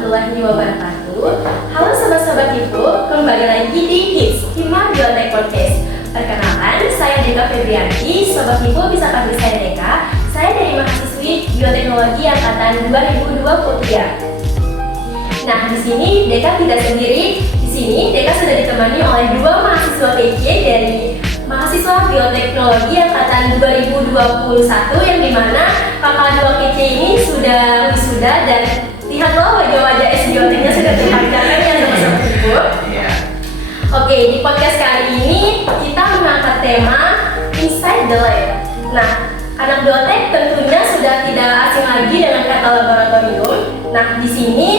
warahmatullahi wabarakatuh. Halo sobat-sobat Hipu, kembali lagi di Hits Hima Biotek Podcast. Perkenalkan, saya Deka Febrianti. Sobat Hipu bisa panggil saya Deka. Saya dari mahasiswi Bioteknologi angkatan 2023. Nah, di sini Deka tidak sendiri. Di sini Deka sudah ditemani oleh dua mahasiswa PJ dari mahasiswa Bioteknologi angkatan 2021 yang dimana kakak dua PJ ini sudah wisuda dan lihatlah wajah-wajah S-Bioteknya sudah terpancarkan ya sobat Hipu. Oke, di podcast kali ini kita mengangkat tema Inside the Lab. Nah, anak biotek tentunya sudah tidak asing lagi dengan kata laboratorium. Nah, di sini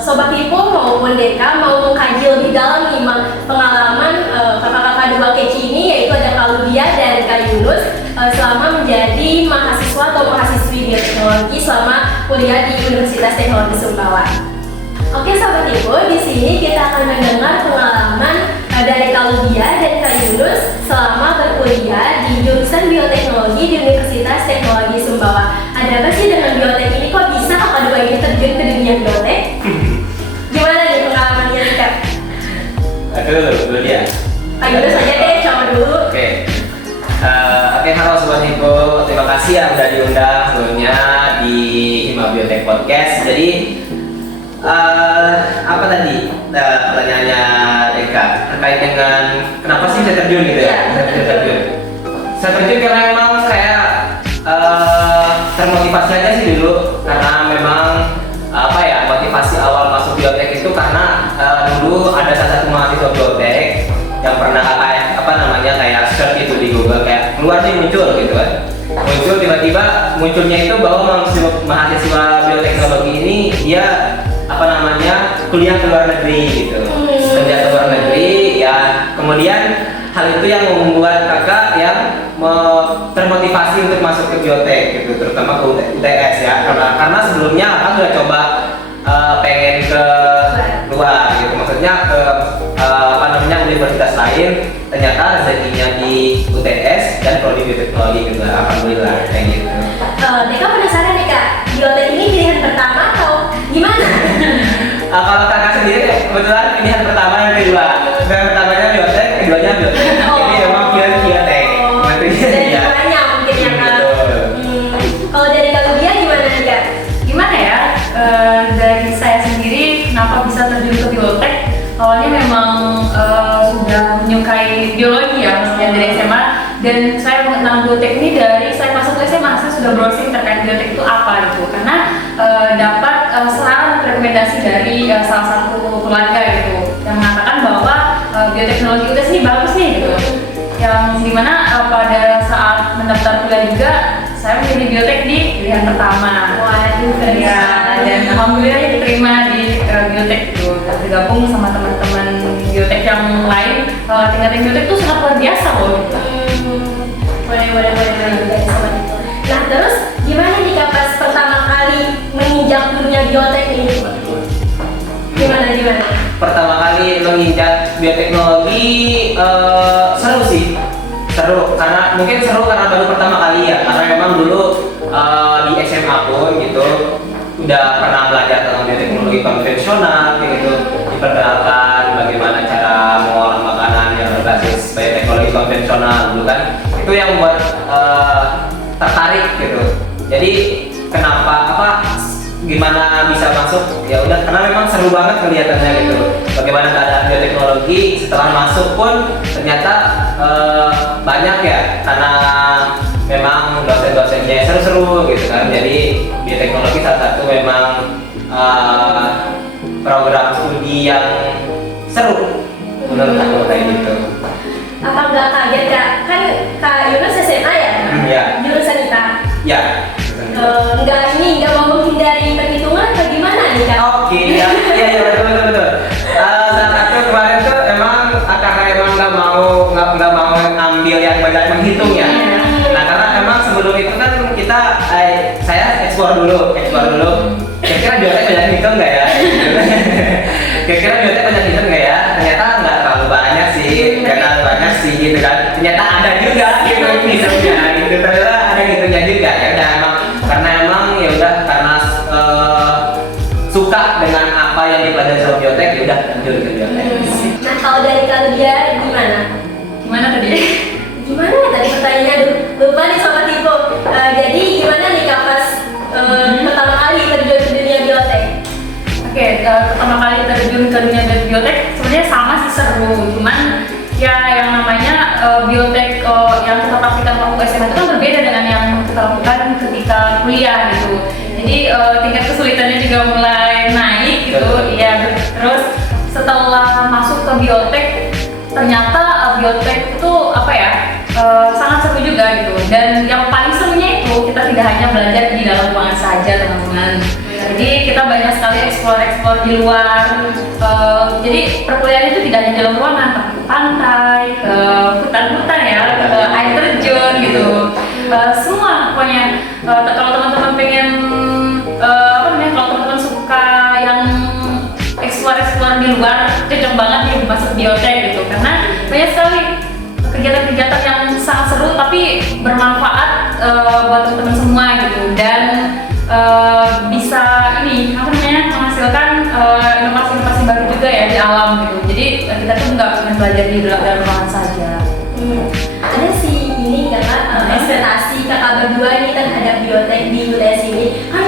Sobat Hipu maupun Deka mau mengkaji lebih dalam nih pengalaman kakak-kakak dua kece ini, yaitu ada Kak Ludia dan Kak Yunus selama menjadi mahasiswa atau mahasiswi bioteknologi selama kuliah di Universitas Teknologi Sumbawa. Oke Sobat Hipu, di sini kita akan mendengar pengalaman dari Kak Ludia dan Kak Yunus selama berkuliah di jurusan bioteknologi di Universitas Teknologi Sumbawa. Ada apa sih dengan biotek ini? Kok bisa kakak dua ini terjun ke dunia biotek? Gimana nih pengalamannya nih Kak? Aku dulu ya. Kak Yunus aja deh, coba dulu. Oke, halo Sobat Hipu. Terima kasih yang udah diundang sebelumnya di Hima Biotek Podcast. Jadi apa tadi pertanyaannya Eka terkait dengan kenapa sih saya terjun gitu ya? Saya terjun karena memang saya termotivasi aja sih dulu, karena memang motivasi awal masuk biotek itu karena dulu ada salah satu mahasiswa biotek yang pernah kayak search itu di Google, kayak keluar sih muncul gitu kan. Muncul tiba-tiba munculnya itu bahwa mahasiswa bioteknologi ini dia kuliah ke luar negeri gitu. Kerja ke luar negeri ya, kemudian hal itu yang membuat kakak yang termotivasi untuk masuk ke biotek gitu, terutama ke UTS ya, karena sebelumnya kakak sudah coba pengen ke luar gitu, maksudnya ke universitas lain, ternyata rezekinya di UTS dan prodi bioteknologi gitu, alhamdulillah kayak gitu. Deka penasaran nih Kak, biotek ini pilihan pertama atau gimana? Kalau kakak sendiri kebetulan pilihan pertama yang kedua. Pilihan pertamanya biotek, keduanya biotek. Jadi memang pilihan biotek. Dari banyak mungkin ya Kak. Kalau dari Kak Ludia gimana nih Kak? Gimana ya? Dari saya sendiri kenapa bisa terjun ke biotek? Awalnya memang sudah menyukai biologi ya, maksudnya dari SMA. Dan saya mengenal biotek ini dari saya masuk ke SMA, saya sudah browsing terkait biotek itu apa gitu, karena dapat saran rekomendasi dari salah satu keluarga gitu yang mengatakan bahwa bioteknologi UTS ini bagus nih gitu, yang dimana pada saat mendaftar kuliah juga saya memilih biotek di pilihan pertama. Waduh, ya, dan alhamdulillah diterima di biotek itu, bergabung sama teman-teman biotek yang lain. Tingkatan biotek itu sangat luar biasa loh gitu. Boleh dari sobat itu. Nah terus gimana nih Kak pas pertama kali menginjak dunia biotek ini? Gimana? Pertama kali menginjak bioteknologi seru karena baru pertama kali ya, karena memang dulu di SMA pun gitu udah pernah belajar tentang bioteknologi konvensional kayak gitu, diperkenalkan bagaimana cara mengolah makanan yang berbasis bioteknologi konvensional dulu kan, itu yang membuat tertarik gitu. Jadi gimana bisa masuk, ya udah karena memang seru banget kelihatannya gitu, bagaimana keadaan bioteknologi. Setelah masuk pun ternyata banyak ya, karena memang dosen-dosennya seru-seru gitu kan. Jadi bioteknologi salah satu memang program studi yang seru menurut aku kayak gitu. Apa nggak kaget Kak? Kan Kak Yunus SMA ya? Ya. Jurusan IPA? Ya. Nggak mau menghindari perhitungan atau gimana nih Kak? Oke, ya betul. Saat aku kemarin tuh emang karena emang nggak mau ngambil yang banyak menghitung ya. Nah karena emang sebelum itu kan saya explore dulu. Kira-kira biotek banyak hitung nggak ya? Ternyata nggak terlalu banyak sih, gitu kan. Ternyata ada juga gitu hitungnya gitu. Ternyata ada hitungnya juga ya. Karena emang ya udah karena suka suka dengan apa yang dipelajari sama biotek, ya udah lanjut ke biotek. Nah kalau dari kalian gimana? Gimana tadi? Gimana ya tadi pertanyaannya? Lupa nih Sobat Info. Jadi gimana nih Kak pas pertama kali terjun ke dunia biotek? Oke, pertama kali terjun ke dunia biotek sebenarnya sama sih, seru. Cuman ya yang namanya biotek yang kita praktikkan waktu SMA itu kan berbeda dengan yang kita lakukan ketika kuliah gitu. Jadi tingkat kesulitannya juga mulai naik gitu. Iya, terus setelah masuk ke biotek ternyata biotek itu apa ya, sangat seru juga gitu. Dan yang paling serunya itu kita tidak hanya belajar di dalam ruangan saja teman-teman. Jadi kita banyak sekali explore di luar. Jadi perkuliahan itu tidak hanya di dalam ruangan, tapi ke pantai, ke hutan-hutan ya, ke air terjun gitu. Semua pokoknya. Kalau teman-teman pengen apa namanya, kalau teman-teman suka yang explore di luar, cocok banget nih masuk biotek gitu. Karena banyak sekali kegiatan-kegiatan yang sangat seru tapi bermanfaat buat teman-teman semua gitu. Dan bisa ini apa namanya, menghasilkan inovasi-inovasi baru juga ya di alam gitu. Jadi kita tuh nggak cuma belajar di dalam ruangan saja. Ada sih ini kakak ekspektasi kakak berdua ini terhadap biotek di UTS ini kan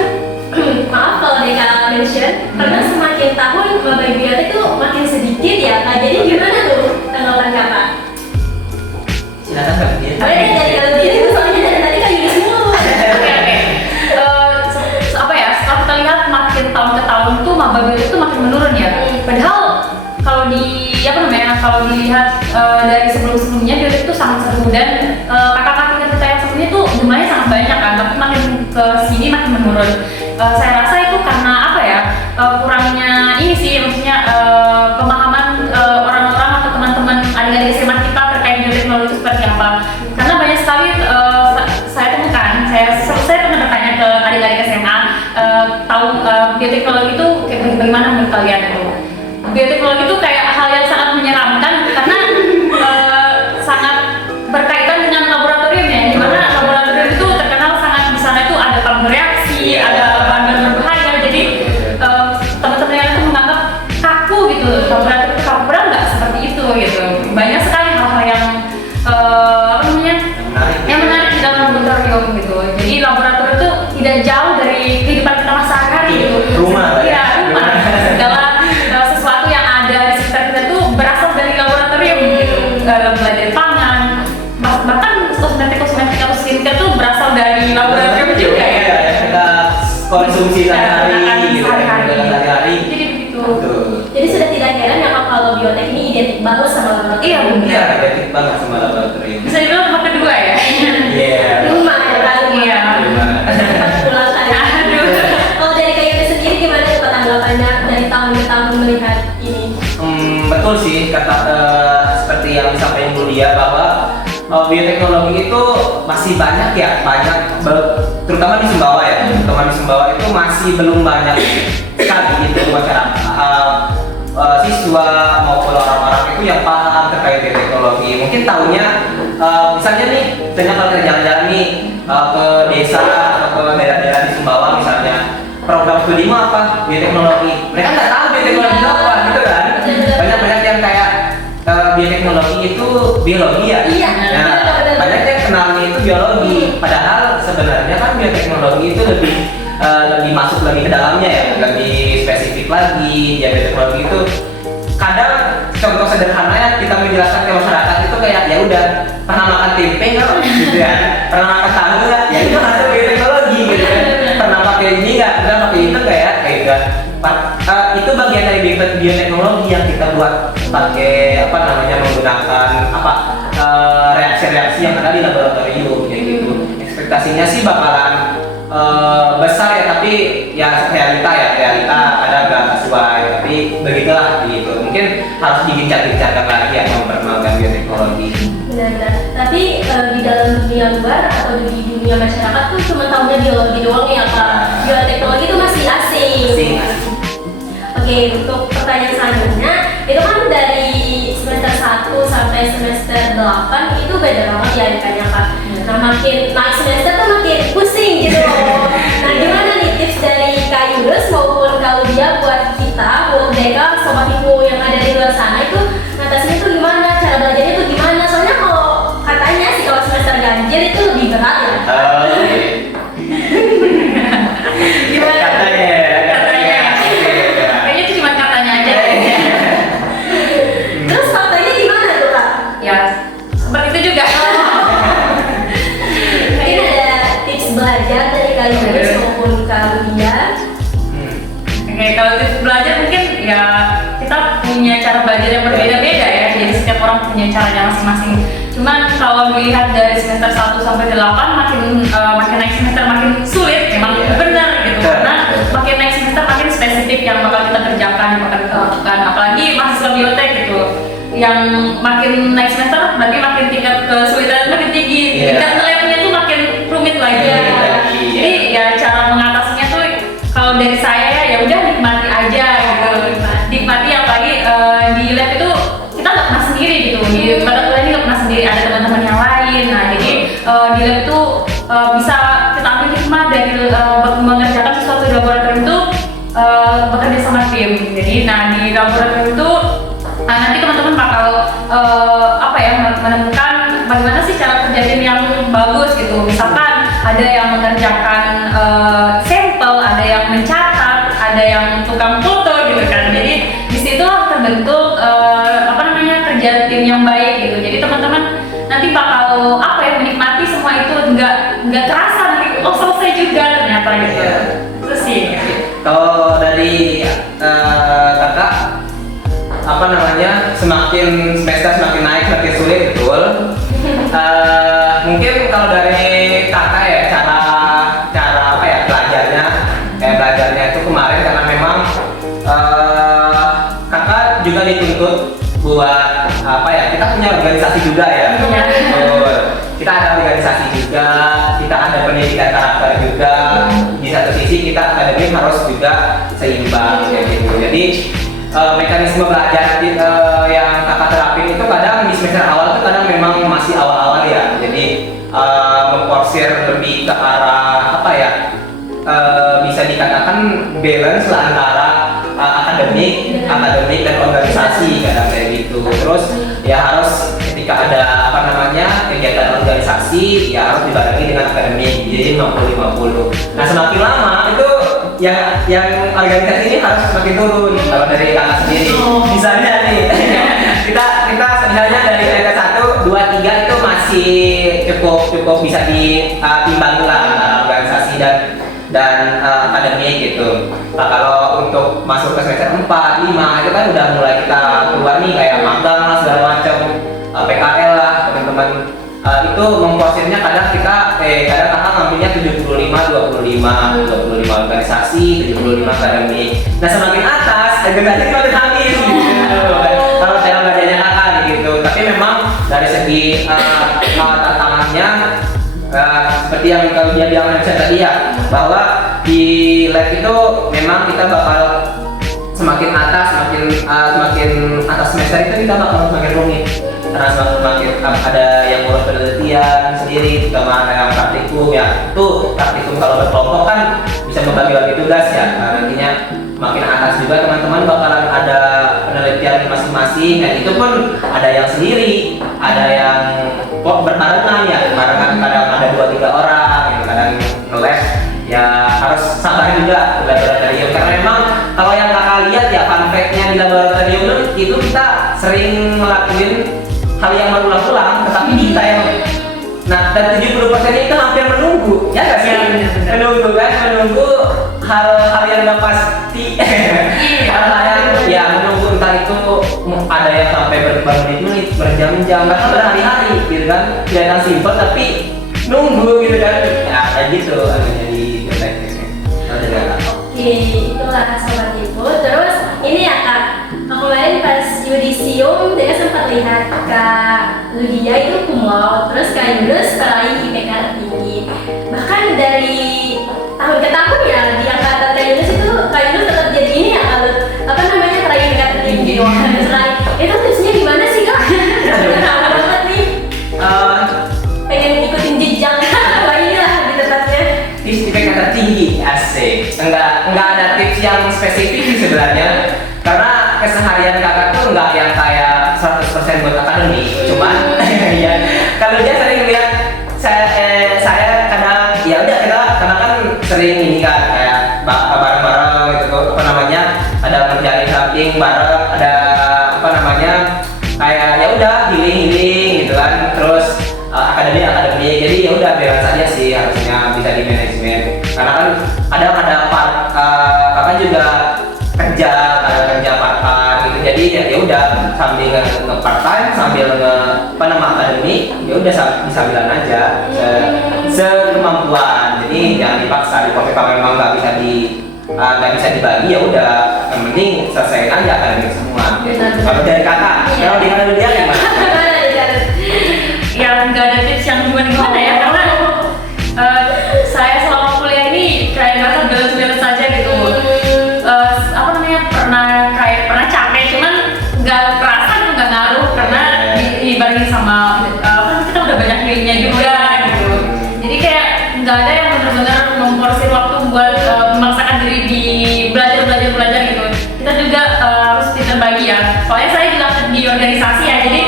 maaf kalau dia kakak mention karena semakin tahun maba biotek itu makin sedikit ya Kak. Jadi gimana tuh tanggapan kakak? Silakan Kak Dian. Boleh deh dari kalau dia itu soalnya dari tadi Kak Yudis mulu. Apa ya, setelah kita lihat makin tahun ke tahun tuh maba biotek itu makin menurun ya. Padahal kalau dilihat dari sebelum-sebelumnya biotek itu sangat seru dan kakak-kakak kita yang sebelumnya tuh jumlahnya sangat banyak kan, tapi makin ke sini makin menurun. Saya rasa itu karena apa ya, kurangnya ini sih, maksudnya pemahaman orang-orang atau teman-teman adik-adik SMA kita terkait bioteknologi itu seperti apa. Karena banyak sekali saya temukan, saya pernah bertanya ke adik-adik SMA, tahu bioteknologi itu kayak bagaimana menurut kalian itu? Bioteknologi itu kayak hal yang sangat menyeramkan karena sangat berkaitan dengan laboratorium ya, di mana laboratorium itu terkenal sangat, di sana itu ada tabung reaksi, ada bahan berbahaya. Jadi teman-teman yang itu menganggap kaku gitu, laboratorium itu kaku, padahal nggak seperti itu gitu. Banyak sekali hal-hal yang apa namanya, yang menarik di dalam laboratorium gitu. Jadi laboratorium itu tidak jauh dari kehidupan kita sehari-hari gitu. Rumah. Iya, rumah. Segala sesuatu yang ada di sekitar kita tuh berasal dari laboratorium gitu. Belajar pangan, bahkan kosmetik atau skincare tuh berasal dari laboratorium juga ya. Kita konsumsi sehari-hari. Jadi begitu. Jadi sudah tidak heran ya Kak kalau biotek ini identik banget sama laboratorium. Iya, Iya, identik banget sama laboratorium. Bisa dibilang rumah kedua ya. Iya. Rumah ya Kak. Iya. Tempat pulang tadi. Aduh. Kalau dari Kak Yudis sendiri gimana tuh tanggapannya dari tahun ke tahun melihat ini? Betul sih kata seperti yang disampaikan Bu Dia bahwa bioteknologi itu masih banyak ya, terutama di Sumbawa ya, terutama di Sumbawa itu masih belum banyak sekali gitu masyarakat, siswa maupun orang-orang itu yang paham terkait bioteknologi. Mungkin tahunya misalnya nih, misalnya kalau kita jalan-jalan nih ke desa atau ke daerah-daerah di Sumbawa misalnya, program studimu apa? Bioteknologi. Mereka nggak tahu bioteknologi itu apa gitu kan. Banyak yang kayak bioteknologi itu biologi ya. Iya. Nah, banyak yang kenalnya itu biologi. Padahal sebenarnya kan bioteknologi itu lebih masuk lagi ke dalamnya ya, lebih spesifik lagi. Ya bioteknologi itu kadang contoh sederhananya kita menjelaskan ke masyarakat itu kayak ya udah, pernah makan tempe nggak gitu ya, pernah makan tahu nggak, ya itu ada bioteknologi gitu kan. Pernah pakai ini nggak, pernah pakai itu nggak ya, kayak gitu. Itu bagian dari bioteknologi yang kita buat pakai apa namanya, menggunakan reaksi-reaksi yang ada di laboratorium kayak gitu. Ekspektasinya sih bakalan besar ya, tapi ya realita kadang nggak sesuai, tapi begitulah gitu. Mungkin harus digencar-gencarkan lagi ya memperkenalkan bioteknologi. Benar-benar. Tapi di dalam dunia luar atau di dunia masyarakat tuh cuma tahunya biologi doang ya Kak. Bioteknologi itu masih asing. Oke, untuk pertanyaan selanjutnya, itu kan dari semester 1 sampai semester 8 itu beda banget ya nikahnya Kak. Nah makin naik semester tuh makin pusing gitu loh. Nah gimana nih tips dari Kak Yudis maupun Kak Ludia mereka sobat Ibu yang ada di luar sana itu ngatasinnya tuh gimana, cara belajarnya tuh gimana. Soalnya kalau katanya sih kalau semester ganjil itu lebih berat ya. Gimana? Katanya. Kayaknya itu cuma katanya aja. Terus faktanya gimana tuh Kak? Ya, seperti itu juga. Mungkin ada tips belajar dari Kak Yunus maupun Kak Budia. Oke, kalau tips belajar mungkin ya kita punya cara belajar yang berbeda-beda ya. Jadi setiap orang punya caranya masing-masing. Cuman kalau melihat dari semester 1 sampai 8 makin naik semester makin sulit, memang benar gitu. Karena makin naik semester makin spesifik yang bakal kita kerjakan, yang bakal kita lakukan. Apalagi mahasiswa biotek gitu. Yang makin naik semester berarti makin tingkat kesulitan makin tinggi. Tingkat nilainya tuh makin rumit lagi. Jadi ya cara mengatasinya tuh kalau dari saya ya udah nikmati aja gitu. Nikmati apalagi di lab itu kita nggak pernah sendiri gitu. Di mata kuliah ini nggak pernah sendiri, ada teman-teman yang lain. Nah jadi di lab itu bisa kita ambil hikmah dari mengerjakan sesuatu di laboratorium itu bekerja sama tim. Jadi nah di laboratorium itu nanti teman-teman bakal menemukan bagaimana sih cara kerja tim yang bagus gitu. Misalkan ada yang mengerjakan sampel, ada yang mencatat, ada yang tukang foto gitu kan. Jadi di situ terbentuk kerja tim yang baik gitu. Jadi teman-teman nanti bakal menikmati semua itu, nggak terasa nanti selesai juga ternyata gitu. Terus sih. Kalau dari kakak semakin semester semakin naik semakin sulit betul. Mungkin kalau dari kakak ya cara belajarnya itu kemarin karena memang kakak juga dituntut buat kita punya organisasi juga ya. Kita ada organisasi juga, kita ada pendidikan karakter juga. Di satu sisi kita akademik harus juga seimbang kayak gitu. Jadi mekanisme belajar yang kakak terapin itu kadang di semester awal itu kadang memang masih awal-awal ya. Jadi memporsir lebih ke arah bisa dikatakan balance lah antara akademik dan organisasi kadang kayak gitu. Terus ya harus ketika ada kegiatan organisasi ya harus dibarengi dengan akademik, jadi 50-50. Nah semakin lama itu yang organisasi ini harus semakin turun. Kalau dari kakak sendiri misalnya nih kita sebenarnya dari angka 1, 2, 3 itu masih cukup bisa ditimbang lah antara organisasi dan akademik gitu. Nah, kalau untuk masuk ke semester 4, 5 itu kan udah mulai kita keluar nih kayak magang lah segala macam, PKL lah teman-teman. Itu memporsirnya kadang kakak ngambilnya 75-25 organisasi, 75 akademik. Nah semakin atas organisasi semakin habis gitu. Kalau dalam belajarnya kakak gitu. Tapi memang dari segi tantangannya seperti yang kalau dia bilang tadi ya, bahwa di lab itu memang kita bakal semakin atas semester itu kita bakal semakin rumit karena semakin ada yang ngurus penelitian sendiri, terutama ada yang praktikum ya. Tuh praktikum kalau berkelompok kan bisa membagi tugas ya. Nantinya makin atas juga teman-teman bakalan ada penelitian masing-masing, dan itu pun ada yang sendiri, ada yang berbarengan ya, kadang ada 2-3 orang yang kadang nge-lab ya, harus sabar juga di laboratorium karena memang kalau yang kakak lihat ya fun fact-nya di laboratorium itu kita sering ngelakuin hal yang berulang-ulang, tetapi kita yang dan 70%-nya itu hampir menunggu ya nggak sih? Menunggu hal-hal yang nggak pasti. Hal-hal yang menunggu, entah itu ada yang sampai bermenit-menit, berjam-jam, bahkan berhari-hari gitu kan. Kelihatan simpel tapi nunggu gitu kan. Ya kayak gitu adanya di Biotek. Oke, itulah sobat Ibu. Terus ini ya Kak, kemarin pas yudisium dia sempat lihat Kak Ludia itu cum laude, terus Kak Yunus peraih IPK tertinggi. Bahkan dari tahun ke tahun ya di angkatan Kak Yunus itu Kak Yunus tetap jadi ini ya peraih IPK tertinggi. Itu tipsnya gimana sih Kak? Kenapa banget nih? Pengen ikutin jejak lainnya lah di tempatnya. Tips IPK tertinggi, asik. Enggak ada tips yang spesifik sih sebenarnya. karena keseharian kakak tuh nggak yang kayak 100% buat akademik, cuman ya kalau dia sering lihat saya kadang ya udah kita karena kan sering ini kan kayak bareng-bareng gitu apa namanya, ada ngerjain samping bareng, ada apa namanya kayak ya udah healing gitu kan, terus akademi jadi ya udah balance aja sih, harusnya bisa di manajemen karena kan ada part kakak juga kerja part time gitu, jadi ya udah sambil nge part time sambil nge apa nama akademi ya udah sambilan aja sekemampuan, jadi jangan dipaksa. Kalau memang nggak bisa dibagi ya udah, yang penting selesaiin aja akademik semua. Kalau dari kakak, kalau di mana dia gimana? Ya nggak ada tips yang gimana ya, karena saya selama kuliah ini kayak ngerasa balance saja gitu. Apa namanya, pernah capek, cuman nggak kerasa gitu, nggak ngaruh karena dibanding sama kita udah banyak healingnya juga gitu. Jadi kayak nggak ada yang benar-benar memporsir waktu buat memaksakan diri di belajar gitu. Kita juga harus terbagi ya. Soalnya saya juga di organisasi ya, jadi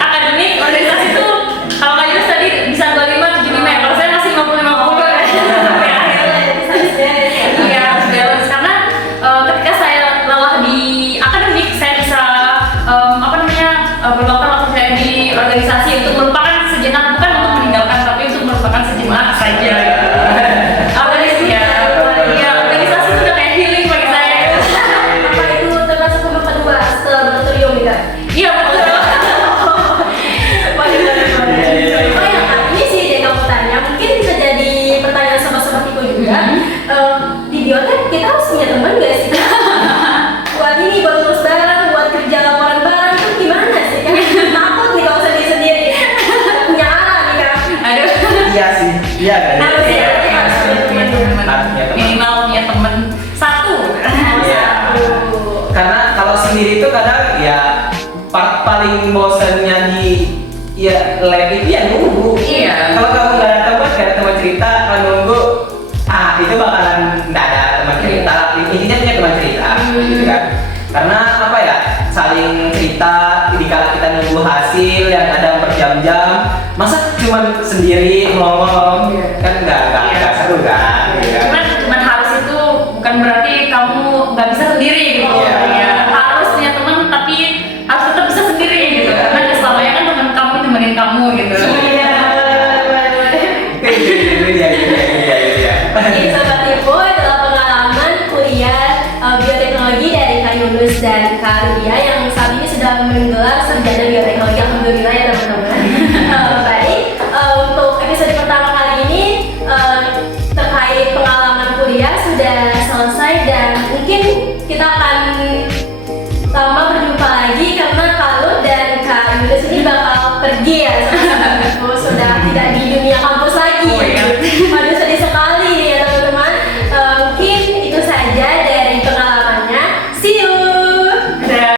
akademik organisasi itu kalau nggak jelas tadi bisa 25, 75 ya. Kalau saya masih 50-50 ya. Iya, harus balance karena ketika saya lelah di akademik, saya bisa meluangkan waktu saya di organisasi untuk melupakan sejenak, bukan untuk meninggalkan tapi untuk melupakan sejenak saja. Organisasi itu udah kayak healing bagi saya. Apa itu termasuk nomor kedua setelah moratorium gitu? Iya betul. Oh ya kak, ini sih deh kamu tanya, mungkin bisa jadi pertanyaan sobat-sobat Iko juga. Di biotek kita harus punya teman gak sih? Buat lulus bareng, buat kerja laporan bareng itu gimana sih? Kan takut nih kalau sendiri punya arah nih kak. Aduh. Iya sih, iya kan. Harus ya, harus punya teman. Minimal punya teman satu. Iya. Karena kalau sendiri tuh kadang ya part paling bosennya di lab itu ya nunggu. Iya. Kalau kamu nggak ada teman cerita, kalau nunggu itu bakalan nggak ada teman cerita. Intinya punya teman cerita, gitu kan? Karena apa ya, saling cerita dikala kita nunggu hasil yang kadang berjam-jam, masa cuma sendiri ngomong kan nggak seru kan? Gitu kan? Cuman harus itu bukan berarti kamu nggak bisa sendiri gitu. Iya. Ya, harus punya teman tapi harus tetap bisa sendiri gitu. Karena nggak selamanya kan teman kamu temenin kamu gitu. Iya. Iya. Jadi sobat Iko adalah pengalaman kuliah bioteknologi dari Kak Yunus dan Kak Rudia yang saat ini sudah menggelar sarjana bioteknologi. Alhamdulillah ya teman-teman. Baik, untuk episode pertama kali ini terkait pengalaman kuliah sudah selesai dan mungkin kita akan lama berjumpa lagi karena Kak Lut dan Kak Yunus ini bakal pergi ya sama-sama. Sudah tidak di dunia kampus lagi. Oh, iya.